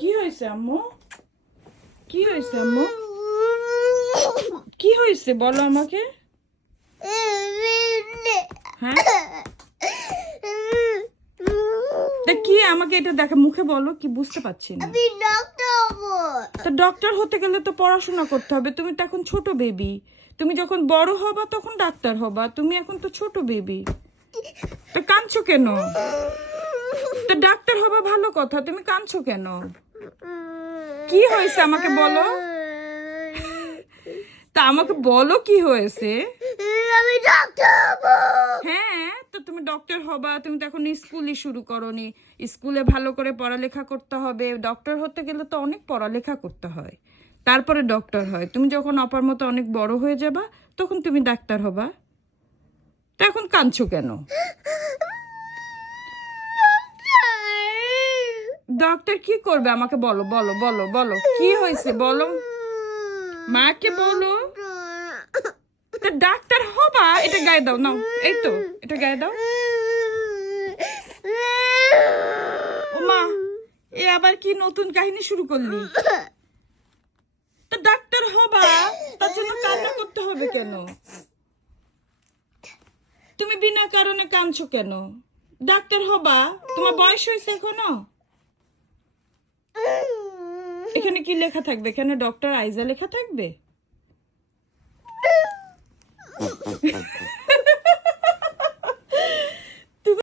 কি হয়েছে আম্মু? কি হয়েছে আম্মু? কি হয়েছে বলো আমাকে। হ্যাঁ, তা কি আমাকে এটা দেখে মুখে বলো, কি বুঝতে পারছি না। আমি ডক্টর হবো। তো ডক্টর হতে গেলে তো পড়াশোনা করতে হবে, তুমি তো এখন ছোট বেবি। তুমি যখন বড় হবা তখন ডাক্তার হবা, তুমি এখন তো ছোট বেবি। তো কাঁদছো কেন? তো ডাক্তার হবা ভালো কথা, তুমি কাঁদছো কেন? কি হয়েছে আমাকে বলো। তা আমাকে বলো কি হয়েছে। আমি ডক্টর হবো। হ্যাঁ, তো তুমি ডক্টর হবা, তুমি তো এখন স্কুলই শুরু করোনি। স্কুলে ভালো করে পড়ালেখা করতে হবে, ডক্টর হতে গেলে তো অনেক পড়ালেখা করতে হয়, তারপরে ডক্টর হয়। তুমি যখন অপার মতো অনেক বড় হয়ে যাবা তখন তুমি ডাক্তার হবা। তো এখন কাঁদছো কেন? ডক্টর কি করবে আমাকে বলো, বলো বলো বলো কি হয়েছে বলো, মাকে বলো। তো ডাক্তার হবা, এটা গায়ে দাও, নাও এই তো, এটা গায়ে দাও। ও মা, এ আবার কি নতুন কাহিনী শুরু করলি? তা ডাক্তার হবা, তার জন্য কান্না করতে হবে কেন? তুমি বিনা কারণে কাঁদছো কেন? ডাক্তার হবা, তোমার বয়স হয়েছে এখনো। এখানে কি লেখা থাকবে? এখানে ডক্টর আইজা লেখা থাকবে।